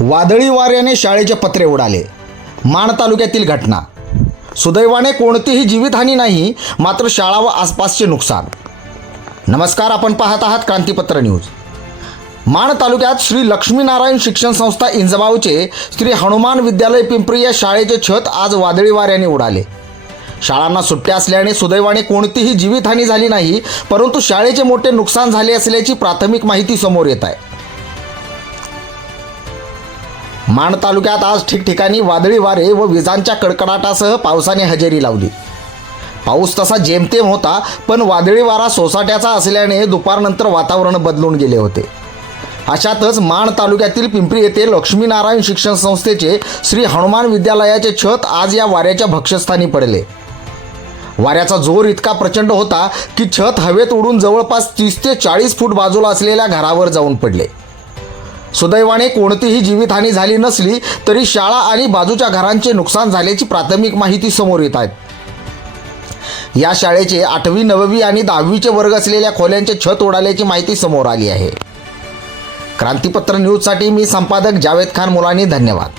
वादळी वाऱ्याने शाळेचे पत्रे उडाले. माण तालुक्यातील घटना. सुदैवाने कोणतीही जीवितहानी नाही, मात्र शाळा व आसपासचे नुकसान. नमस्कार, आपण पाहत आहात क्रांतीपत्र न्यूज. माण तालुक्यात श्री लक्ष्मीनारायण शिक्षण संस्था इंजबावचे श्री हनुमान विद्यालय पिंपरी या शाळेचे छत आज वादळी वाऱ्याने उडाले. शाळांना सुट्ट्या असल्याने सुदैवाने कोणतीही जीवितहानी झाली नाही, परंतु शाळेचे मोठे नुकसान झाले असल्याची प्राथमिक माहिती समोर येत आहे. माण तालुक्यात आज ठिकठिकाणी वादळी वारे व विजांच्या कडकडाटासह पावसाने हजेरी लावली. पाऊस तसा जेमतेम होता, पण वादळी वारा सोसाट्याचा असल्याने दुपारनंतर वातावरण बदलून गेले होते. अशातच माण तालुक्यातील पिंपरी येथे लक्ष्मीनारायण शिक्षण संस्थेचे श्री हनुमान विद्यालयाचे छत आज या वाऱ्याच्या भक्ष्यस्थानी पडले. वाऱ्याचा जोर इतका प्रचंड होता की छत हवेत उडून जवळपास 30 ते 40 फूट बाजूला असलेल्या घरावर जाऊन पडले. सुदैवाने कोणतीही जीवितहानी झाली नसली तरी शाळा आणि बाजूच्या घरांचे नुकसान झाल्याची प्राथमिक माहिती समोर येत आहे. या शाळेचे 8वी, 9वी आणि 10वीचे वर्ग असलेल्या खोल्यांचे छत उडाल्याची माहिती समोर आली आहे. क्रांतीपत्र न्यूजसाठी मी संपादक जावेद खान मुलानी. धन्यवाद.